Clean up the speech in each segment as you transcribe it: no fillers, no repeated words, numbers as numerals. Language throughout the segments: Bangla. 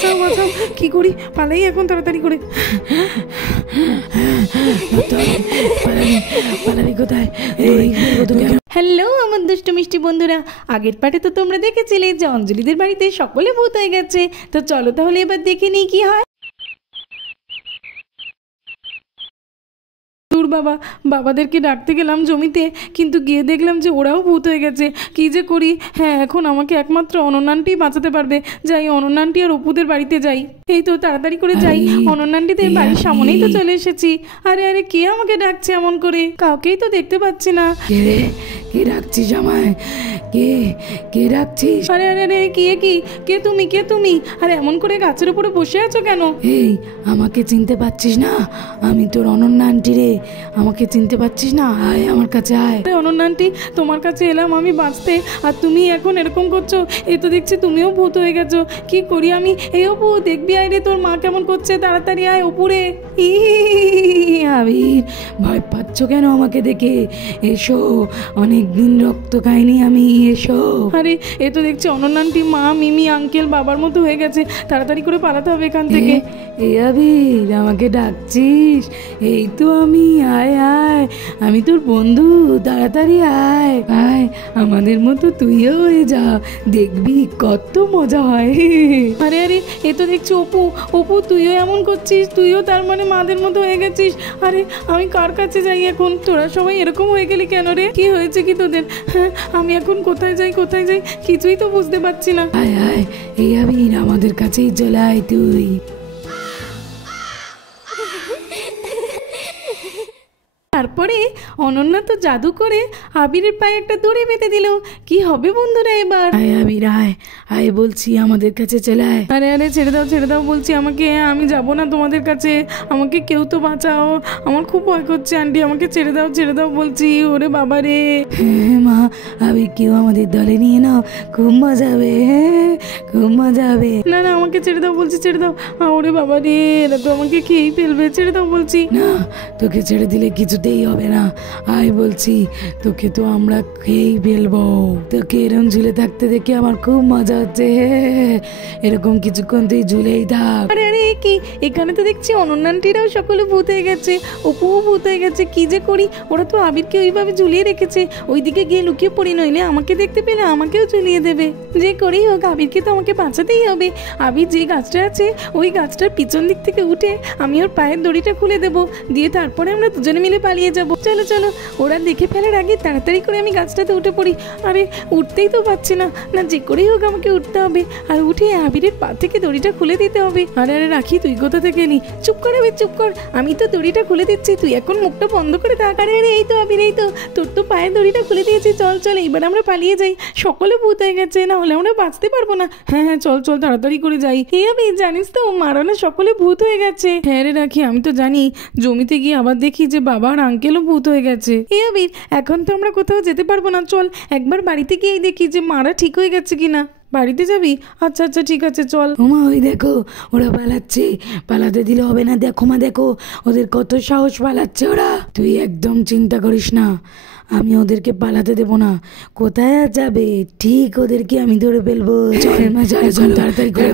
বাঁচাও বাঁচাও, কি করি, পালাই এখন তাড়াতাড়ি করে। পালাবি কোথায়? হ্যালো আমার দুষ্টু মিষ্টি বন্ধুরা, আগের পার্টে তো তোমরা দেখেছিলে যে অঞ্জলিদের বাড়িতে সকলে ভূত হয়ে গেছে। তো চলো তাহলে এবার দেখে নিই কি হয়। বাবা বাবাদেরকে ডাকতে গেলাম জমিতে, কিন্তু গিয়ে দেখলাম যে ওরাও ভূত হয়ে গেছে। কি যে করি। হ্যাঁ, এখন আমাকে একমাত্র অনন্যানটি বাঁচাতে পারবে। যাই, অনন্যানটি আর অপুদের বাড়িতে যাই। এই তো তাড়াতাড়ি করে যাই, অনন্যানটিদের বাড়ির সামনেই তো চলে এসেছি। আরে আরে, কে আমাকে ডাকছে এমন করে? কাউকেই তো দেখতে পাচ্ছি না। কে ডাকছিস আমায়? কে ডাকছিস? আরে আরে আরে, কে তুমি? আরে এমন করে গাছের উপরে বসে আছো কেন? এই, আমাকে চিনতে পারছিস না? আমি তোর অনন্যা আন্টি রে। আমাকে চিনতে পারছিস না? আয় আমার কাছে আয়। অনন্যা আন্টি, তোমার কাছে এলাম আমি বাঁচতে, আর তুমি এখন এরকম করছো। এই তো দেখছি তুমিও ভূত হয়ে গেছো। কি করি আমি? এই অপু, দেখবি আয় রে, তোর মা কেমন করছে। তাড়াতাড়ি আয় অপুরে। আবির, ভয় পাচ্ছ কেন আমাকে দেখে? এসো, অনেকদিন রক্ত খাইনি আমি, এসো। আরে এ তো দেখছি অনন্যা আন্টি, মা, মিমি, আঙ্কেল, বাবার মতো হয়ে গেছে। তাড়াতাড়ি করে পালাতে হবে এখান থেকে। এই আবির, আমাকে ডাকছিস? এই তো আমি, আয় আয়, আমি তোর বন্ধু, তাড়াতাড়ি আয় আয়, আমাদের মতো তুইও হয়ে যা, দেখবি কত মজা হয়। আরে আরে, এ তো দেখছি অপু, তুইও এমন করছিস? তুইও তার মানে মাদের মতো হয়ে গেছিস? আরে আমি কার কাছে যাই এখন? তোরা সবাই এরকম হয়ে গেলি কেন রে? কি হয়েছে কি তোদের? হ্যাঁ, আমি এখন কোথায় যাই কিছুই তো বুঝতে পারছি না। আয় আয়, এই আবির, আমাদের কাছেই চলে আয় তুই। তারপরে অনন্যা তো জাদু করে আবিরের পায়ে একটা দড়ি বেঁধে দিল। কি হবে বন্ধুরা এবার? আয় আবির, আয় বলছি, আমাদের কাছে চলে আয়। আরে আরে, ছেড়ে দাও বলছি আমাকে। আমি যাব না তোমাদের কাছে, আমাকে কেউ তো বাঁচাও, আমার খুব ভয় করছে আন্টি, আমাকে ছেড়ে দাও বলছি। ওরে বাবা রে। হ্যাঁ মা, আবির কেউ আমাদের দলে নিয়ে নাও, খুব মজা হবে। হ্যাঁ, খুব মজা হবে। না আমাকে ছেড়ে দাও বলছি, ছেড়ে দাও। ওরে বাবা রে, এরা তো আমাকে খেয়েই ফেলবে, ছেড়ে দাও বলছি। না, তোকে ছেড়ে দিলে কিছুতেই হবে না। আয় বলছি, তোকে তো আমরা খেয়েই ফেলবো। তোকে এরকম ঝুলে থাকতে দেখে আমার খুব মজা হচ্ছে। এরকম কিছুক্ষণ তুই ঝুলেই থাক। আরে আরে, কি এখানে তো দেখছি অনন্যা আন্টিরাও সকলে ভূত হয়ে গেছে, অপুও ভূত হয়ে গেছে। কি যে করি? ওরা তো আবিরকে ওইভাবে ঝুলিয়ে রেখেছে। ওইদিকে গিয়ে লুকিয়ে পড়ি, নইলে আমাকে দেখতে পেলে আমাকেও ঝুলিয়ে দেবে। যে করেই হোক, আবিরকে তো আমাকে বাঁচাতেই হবে। আবির যে গাছটা আছে, ওই গাছটার পিছন দিক থেকে উঠে আমি ওর পায়ের দড়িটা খুলে দেবো, দিয়ে তারপরে আমরা দুজনে মিলে পালিয়ে যাবো। চলো, ওরা দেখে ফেলার আগে তাড়াতাড়ি করে আমি গাছটাতে উঠে পড়ি। আরে উঠতেই তো পারছি না, যে করেই হোক আমাকে উঠতে হবে, আর উঠে আবিরের পা থেকে দড়িটা খুলে দিতে হবে। আরে রাখি, তুই কোথা থেকে এলি? চুপ কর আবির, চুপ কর, আমি তো দড়িটা খুলে দিচ্ছি, তুই এখন মুখটা বন্ধ করে থাক। আরে এই তো আবির, এই তো তোর তো পায়ের দড়িটা খুলে দিয়েছি। চল, এইবার আমরা পালিয়ে যাই। সকলে ভূত হয়ে গেছে, না হলে আমরা বাঁচতে পারবো না। হ্যাঁ, চল তাড়াতাড়ি করে যাই। এই আবির, জানিস তো মারানো সকলে ভূত হয়ে গেছে। হ্যাঁ রে রাখি, আমি তো জানি। জমিতে গিয়ে আবার দেখি যে বাবা আর আঙ্কেলও ভূত হয়ে গেছে। এই আবির, এখন তো আমরা কোথাও যেতে পারবো না, চল একবার বাড়িতে গিয়েই দেখি যে মারা ঠিক হয়ে গেছে কিনা। বাড়িতে যাবি? আচ্ছা ঠিক আছে, চল। ওমা, ওই দেখো, ওরা পালাচ্ছে। পালাতে দিলে হবে না। দেখো মা, দেখো ওদের কত সাহস, পালাচ্ছে ওরা। তুই একদম চিন্তা করিস না, আমি ওদেরকে পালাতে দেবো না। কোথায় যাবে? ঠিক ওদেরকে আমি ধরে ফেলবো। চল তাড়াতাড়ি করে,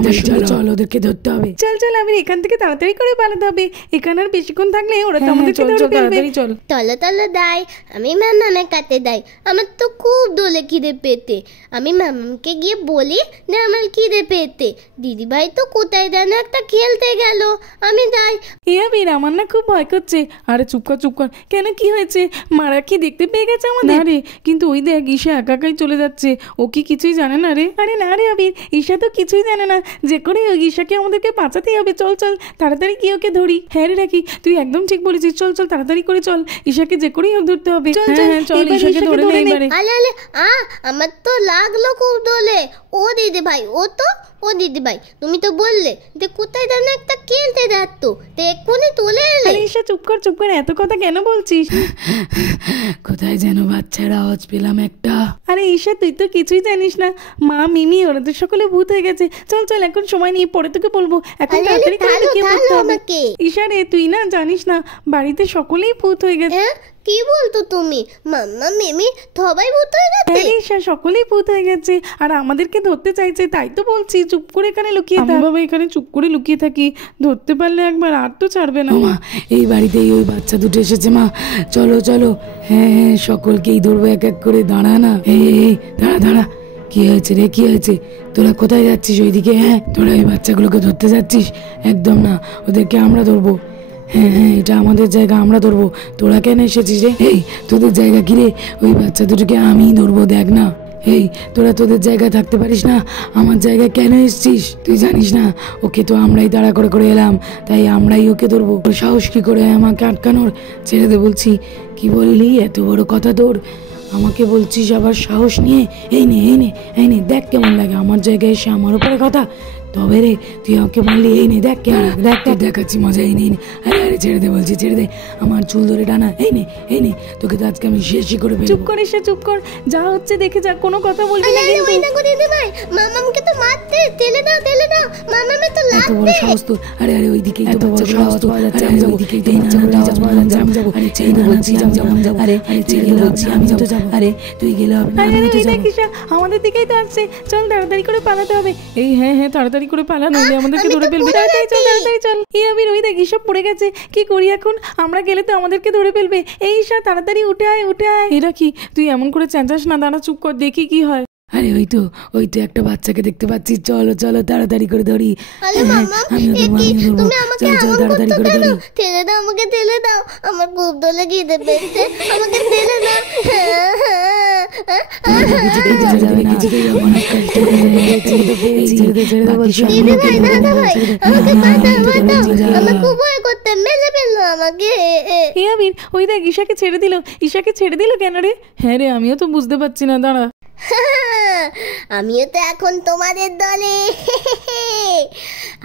চল ওদেরকে ধরতে হবে। চল আমি এখান থেকে তাড়াতাড়ি করে পালাতে হবে। এখানে আর বেশিক্ষণ থাকলে ওরা তো আমাদেরকে ধরে ফেলবে। চল চলো দাই, আমি মামার কাছে যাই। আমার তো খুব দোলে খিদে পেতে। আমি মামাকে গিয়ে বলি যে আমার খিদে পেতে। দিদিভাই তো কোথায় যেন একটা খেলতে গেল, আমি যাই। আবির, আমার না খুব ভয় করছে। আরে চুপ কর। কেন, কি হয়েছে? মারা কি দেখতে পেয়ে গেছে আমাদের? রে, কিন্তু ওই দেখ, ঈশা একাই চলে যাচ্ছে। ও কি কিছুই জানে না রে? আরে না রে আবির, ঈশা তো কিছুই জানে না। যে করে ওই ঈশাকে আমাদেরকে বাঁচাতেই হবে। চল তাড়াতাড়ি গিয়ে ওকে ধরি। হ্যাঁ রে রাখি, তুই একদম ঠিক বলেছিস। চল তাড়াতাড়ি করে চল, ঈশাকে যে করেই হোক ধরতে হবে। চল, ঈশাকে ধরে নে এবারে। আলে আমার তো লাগলো খুব দোলে। ও দিদিভাই, ও দিদিভাই, তুমি তো বললে যে কোথায় যেন একটা খেলতে যাচ্ছ, তো এক্ষুনি তুলে এলে। আরে ঈশা, চুপ কর, এত কথা কেন বলছিস? কোথায় যেন বাচ্চার আওয়াজ পেলাম একটা। আরে ঈশা, তুই তো কিছুই জানিস না। মা, মিমি, ওরা তো সকলে ভূত হয়ে গেছে। চল, এখন সময় নিয়ে পরে তোকে বলবো। এখন তাড়াতাড়ি করে লুকিয়ে পড়তে হবে। ঈশা রে, তুই না জানিস না, বাড়িতে সকলেই ভূত হয়ে গেছে। কি বলতো তুমি? মাম্মা মিমি সবাই ভূত হয়ে গেছে? হ্যাঁ রে ঈশা, সকলেই ভূত হয়ে গেছে আর আমাদেরকে ধরতে চাইছে, তাই তো বলছি চুপ করে এখানে লুকিয়ে থাক। বাবা এখানে চুপ করে লুকিয়ে থাকি, ধরতে পারলে একবার আর তো ছাড়বে না। মা এই বাড়িতেই ওই বাচ্চা দুটো এসেছে মা, চলো চলো। হ্যাঁ হ্যাঁ সকলকেই ধরবো এক এক করে। দাঁড়া না, এই দাঁড়া দাঁড়া, কি হয়েছে রে, কি হয়েছে? তোরা কোথায় যাচ্ছিস ওইদিকে? হ্যাঁ তোরা ওই বাচ্চাগুলোকে ধরতে যাচ্ছিস? একদম না, ওদেরকে আমরা ধরবো। হ্যাঁ হ্যাঁ এটা আমাদের জায়গা, আমরা ধরবো। তোরা কেন এসেছিস রে? এই তোদের জায়গা কি রে? ওই বাচ্চা দুটোকে আমিই ধরবো, দেখ না। এই তোরা তোদের জায়গায় থাকতে পারিস না, আমার জায়গায় কেন এসেছিস? তুই জানিস না ওকে তো আমরাই তাড়া করে করে এলাম, তাই আমরাই ওকে ধরবো। ওর সাহস কি করে আমাকে আটকানোর? ছেড়ে দে বলছি। কি বললি? এত বড় কথা তোর? আমাকে বলছিস আবার সাহস নিয়ে? এই নে এই নে এই নে, দেখ কেমন লাগে আমার জায়গায় এসে আমার উপরে কথা। তবে রে তুই আমাকে বললি, এই নে দেখ কেমন, দেখ তোর দেখাচ্ছি মজা। এই নে এই নে, আরে আরে ছেড়ে দে বলছি, ছেড়ে দে। আমার চুল ধরে টানা, এই নে এই নে, তোকে তো আজকে আমি শেষই করে ফেলবো। চুপ কর ঈশা, চুপ কর, যা হচ্ছে দেখে যা, কোনো কথা বলবি না কিন্তু। ওই দেখো দিদি ভাই, মামামকে তো মারতে, ঠেলে দাও মামামে তো এত বড় লাগবে। সাহস তো! আরে আরে ওইদিকেই তো বাচ্চাগুলো আওয়াজ পাওয়া যাচ্ছে, আমি যাবো। ওইদিকেই তো বাচ্চাগুলো আওয়াজ পাওয়া যাচ্ছে, আমি যাবো। আরে ছেড়ে দে বলছি, আমি যাবো। আরে আরে ছেড়ে দে বলছি, আমি তো যাবো। আরে তুই গেলে হবে না, আরে আমি আরে তো ওই দেখ যাবো। ঈশা, আমাদের দিকেই তো আসছে, চল তাড়াতাড়ি করে পালাতে হবে। এই হ্যাঁ হ্যাঁ তাড়াতাড়ি করে পালা, নইলে আমাদেরকে ধরে ফেলবে। তাড়াতাড়ি চল, তাড়াতাড়ি চল। এই আবির ওই দেখ ঈশা পড়ে গেছে, কি করি এখন? আমরা গেলে তো আমাদেরকে ধরে ফেলবে। এই ঈশা তাড়াতাড়ি উঠে আয়, উঠে আয়। এরা কি, তুই এমন করে চেঁচাস না, দাঁড়া চুপ কর, দেখি কি হয়। আরে ওই তো একটা বাচ্চাকে দেখতে পাচ্ছি, চলো চলো তাড়াতাড়ি করে ধরি। আরে মামাম, আমিও এ ধরবো, কি? আমিও ধরবো। তুমি আমাকে চল চল এমন তাড়াতাড়ি করছো করে কেন? ধরি। ঠেলে দাও আমাকে, ঠেলে দাও, আমার খুব দলে খিদে পেয়েছে, আমাকে ঠেলে দাও। কিছুতেই যাবে না, কিছুতেই যাবো না। ছেড়ে দে ছেড়ে দে বলছি। দিদি ভাই, দাদা ভাই, আমাকে বাঁচাও, বাঁচাও, যা। আমার খুব ভয় করতে, মেরে ফেললো আমাকে। হে আবির ওই দেখ ঈশাকে ছেড়ে দিল, ঈশাকে ছেড়ে দিল কেন রে? হ্যাঁ রে আমিও তো বুঝতে পারছি না, দাঁড়া। আমিও তো এখন তোমাদের দলে।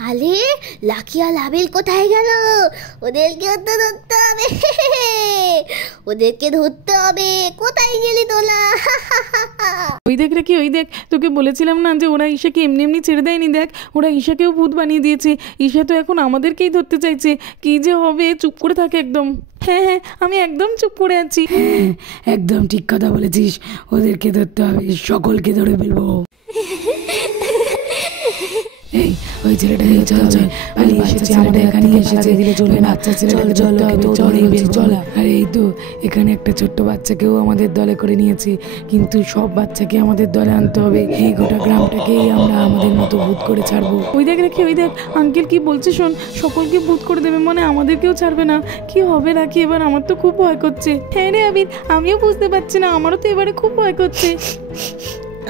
আরে লাকি আর লাবিল কোথায় গেল? ওদেরকেও তো ধরতে হবে, ওদেরকে ধরতে হবে। কোথায় গেলি তোলা? ওই দেখ রে, কি ওই দেখ, তোকে বলেছিলাম না যে ওরা ঈশাকে এমনি এমনি ছেড়ে দেয়নি। দেখ ওরা ঈশাকেও ভূত বানিয়ে দিয়েছে, ঈশা তো এখন আমাদেরকেই ধরতে চাইছে। কি যে হবে, চুপ করে থাকে একদম। হ্যাঁ হ্যাঁ আমি একদম চুপ করে আছি। হ্যাঁ একদম ঠিক কথা বলেছিস, ওদেরকে ধরতে হবে, সকলকে ধরে ফেলবো। এই ওই ছেলেটা চল চল, পালিয়ে এসেছে, আমাদের এখানে এসেছে, দিলে চলবে না। বাচ্চা ছেলেটাকে চল চল, চল। আরে এই তো এখানে একটা ছোট্ট বাচ্চাকেও আমাদের দলে করে নিয়েছি, কিন্তু সব বাচ্চাকে আমাদের দলে আনতে হবে। এই গোটা গ্রামটাকেই আমরা আমাদের মতো ভূত করে ছাড়বো। ওই দেখ রাখি, ওই দেখ আঙ্কেল কি বলছে শোন, সকলকে ভূত করে দেবে, মানে আমাদেরকেও ছাড়বে না। কি হবে রাখি এবার? আমার তো খুব ভয় করছে। হ্যাঁ রে আবির, আমিও বুঝতে পারছি না, আমারও তো এবারে খুব ভয় করছে।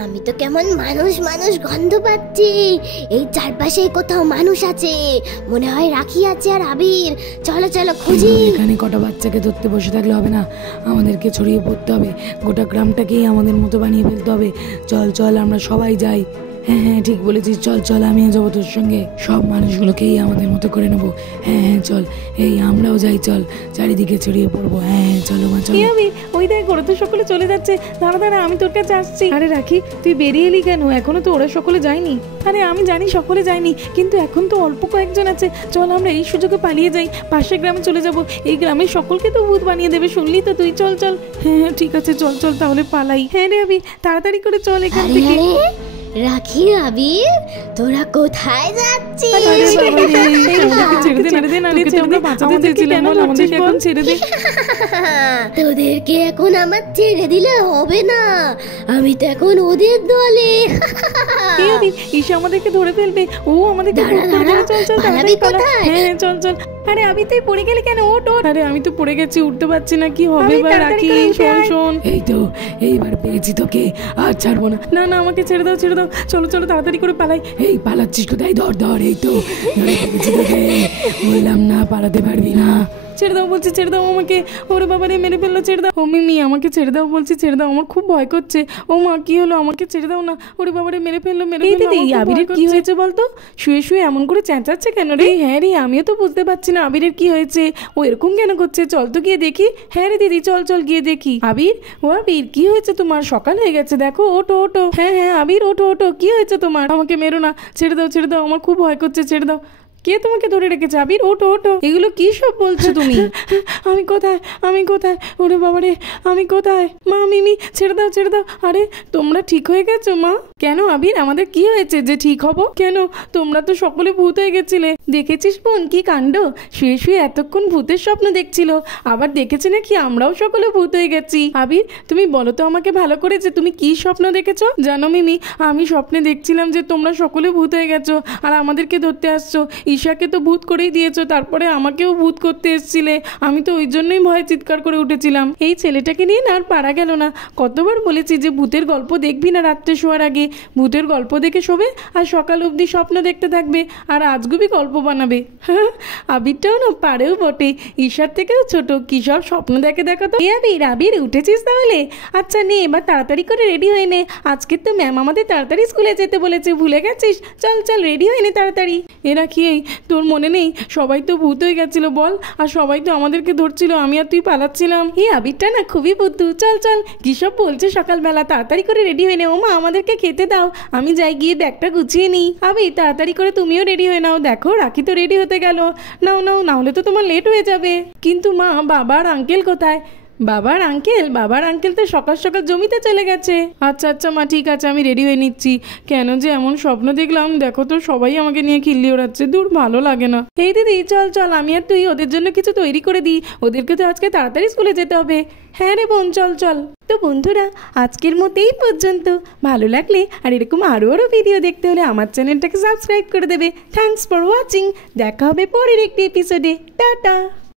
আমি তো কেমন মানুষ মানুষ গন্ধ পাচ্ছি। এই চারপাশে কোথাও মানুষ আছে, মনে হয় রাখি আছে আর আবির। চলো চলো খুঁজি। এখানে কটা বাচ্চাকে ধরতে বসে থাকলে হবে না, আমাদেরকে ছড়িয়ে পড়তে হবে, গোটা গ্রামটাকেই আমাদের মতো বানিয়ে ফেলতে হবে। চল চল আমরা সবাই যাই। হ্যাঁ হ্যাঁ ঠিক বলেছিস, চল চল আমিও যাবো তোর সঙ্গে, সব মানুষগুলোকেই আমাদের মতো করে নেবো। হ্যাঁ হ্যাঁ চল, এই আমরাও যাই, চল চারিদিকে ছড়িয়ে পড়বো। হ্যাঁ হ্যাঁ চলো মা চলো। কি আবির ওই দেখ ওরা তো সকলে চলে যাচ্ছে, দাঁড়া দাঁড়া আমি তোর কাছে আসছি। আরে রাখি তুই বেরিয়ে এলি কেন? এখনো তো ওরা সকলে যায়নি। আরে আমি জানি সকলে যায়নি, কিন্তু এখন তো অল্প কয়েকজন আছে, চল আমরা এই সুযোগে পালিয়ে যাই, পাশের গ্রামে চলে যাব। এই গ্রামের সকলকে তো ভূত বানিয়ে দেবে, শুনলি তো তুই। চল চল। হ্যাঁ হ্যাঁ ঠিক আছে, চল চল তাহলে পালাই। হ্যাঁ রে আবির তাড়াতাড়ি করে চল এখান আরে থেকে। আরে, রাখি আবির তোরা কোথায় যাচ্ছিস? আরে বাবা রে, আমাদেরকে ছেড়ে দে, ছেড়ে দে, না রে, ছেড়ে দে, বাঁচাতে চেয়েছিলাম, বল আমাদেরকে এখন ছেড়ে দে। তোদেরকে এখন আমার ছেড়ে দিলে হবে না, আমি তো এখন ওদের দলে। এই আবির, ঈশা আমাদেরকে ধরে ফেলবে, ও আমাদেরকে দাঁড়া, ভূত করে দেবে। চল চল পালাবি তাড়াতাড়ি পালা। কোথায়? হ্যাঁ হ্যাঁ, চল চল। আরে আবির তুই পড়ে গেলি কেন? ওঠ ওঠ। আরে আমি তো পড়ে গেছি, উঠতে পারছি না, কি হবে এবার? রাখি শোন শোন। এই তো এইবার পেয়েছি তোকে, আর ছাড়বো না। না না আমাকে ছেড়ে দাও, ছেড়ে দাও, চলো চলো তাড়াতাড়ি করে পালাই। এই পালাচ্ছিস কোথায়? ধর ধর, এই তো ধরে ফেলেছি তোকে, বললাম না পালাতে পারবি না। ছেড়ে দাও বলছি, ছেড়ে দাও আমাকে। ওরে বাবারে মেরে ফেললো, ছেড়ে দাও। ও মিমি আমাকে ছেড়ে দাও বলছি, ছেড়ে দাও, আমার খুব ভয় করছে। ও মা কি হলো? আমাকে ছেড়ে দাও না। ওরে বাবারে মেরে ফেললো, মেরে ফেললো। এই আবিরের কি হয়েছে বলতো? শুয়ে শুয়ে এমন করে চেঁচাচ্ছে কেন রে? হ্যাঁ রে আমিও তো বুঝতে পারছি না আবিরের কি হয়েছে, ও এরকম কেন করছে। চল তো গিয়ে দেখি। হ্যাঁ রে দিদি চল চল গিয়ে দেখি। আবির, ও আবির কি হয়েছে তোমার? সকাল হয়ে গেছে, দেখো ওটো ওটো। হ্যাঁ হ্যাঁ আবির ওটো ওটো, কি হয়েছে তোমার? আমাকে মেরো না, ছেড়ে দাও ছেড়ে দাও, আমার খুব ভয় করছে, ছেড়ে দাও। কে তোমাকে ধরে রেখেছে? আবির ওঠো ওঠো, এগুলো কি সব বলছো তুমি? আমি কোথায়, আমি কোথায়? ওরে বাবারে, আমি কোথায়? মা মিমি ছেড়ে দাও ছেড়ে দাও। আরে তোমরা ঠিক হয়ে গেছো মা? কেন আবির, আমাদের কি হয়েছে যে ঠিক হব? কেন, তোমরা তো সকলে ভূত হয়ে গেছিলে। দেখেছিস বোন কি কাণ্ড, শুয়ে শুয়ে এতক্ষণ ভূতের স্বপ্ন দেখছিল, আবার দেখেছে নাকি আমরাও সকলে ভূত হয়ে গেছি। আবির তুমি বলো তো আমাকে ভালো করে যে তুমি কি স্বপ্ন দেখেছো? জানো মিমি, আমি স্বপ্নে দেখছিলাম যে তোমরা সকলে ভূত হয়ে গেছো আর আমাদেরকে ধরতে আসছো। ঈশাকে তো ভূত করেই দিয়েছো, তারপরে আমাকেও ভূত করতে এসেছিলে। আমি তো ওই জন্যই ভয়ে চিৎকার করে উঠেছিলাম। এই ছেলেটাকে নিয়ে না আর পারা গেল না। কতবার বলেছি যে ভূতের গল্প দেখবি না রাত্রে শোয়ার আগে, ভূতের গল্প দেখে শোবে আর সকাল অবধি স্বপ্ন দেখতে থাকবে আর আজগুবি গল্প বানাবে। আবিরটাও না পারেও বটে, ঈশার থেকেও ছোট, কি সব স্বপ্ন দেখে দেখো তো। আবির আবির উঠেছিস তাহলে? আচ্ছা নে এবার তাড়াতাড়ি করে রেডি হয়ে নে, আজকে তো ম্যাম আমাদের তাড়াতাড়ি স্কুলে যেতে বলেছে, ভুলে গেছিস? চল চল রেডি হয়ে নে তাড়াতাড়ি। এরা কি, এই তোর মনে নেই সবাই তো ভূত হয়ে গেছিল বল, আর সবাই তো আমাদেরকে ধরছিল, আমি আর তুই পালাচ্ছিলাম। এই আবিরটা না খুবই বুদ্ধু। চল চল, কি সব বলছে সকালবেলা, তাড়াতাড়ি করে রেডি হয়ে নে। ও মা আমাদেরকে খেতে দাও, আমি যাই গিয়ে ব্যাগটা গুছিয়ে নিই। আবির তাড়াতাড়ি করে তুমিও রেডি হয়ে নাও, দেখো রাখি তো রেডি হতে গেল। নাও নাও, না হলে তো তোমার লেট হয়ে যাবে। কিন্তু মা বাবা আর আঙ্কেল কোথায়? বাবার আঙ্কেল তো সকাল সকাল জমিতে চলে গেছে। আচ্ছা আচ্ছা মা ঠিক আছে, আমি রেডি হয়ে নিচ্ছি। কেন যে এমন স্বপ্ন দেখলাম, দেখো তো সবাই আমাকে নিয়ে খিল্লি ওড়াচ্ছে, দূর ভালো লাগে না। এই দিদি চল চল, আমি আর তুই ওদের জন্য কিছু তৈরি করে দিই, ওদেরকে তো আজকে তাড়াতাড়ি স্কুলে যেতে হবে। হ্যাঁ রে বোন চল চল। তো বন্ধুরা আজকের মতো এই পর্যন্ত। ভালো লাগলে আর এরকম আরও ভিডিও দেখতে হলে আমার চ্যানেলটাকে সাবস্ক্রাইব করে দেবে। থ্যাঙ্কস ফর ওয়াচিং, দেখা হবে পরের একটি এপিসোডে। টাটা।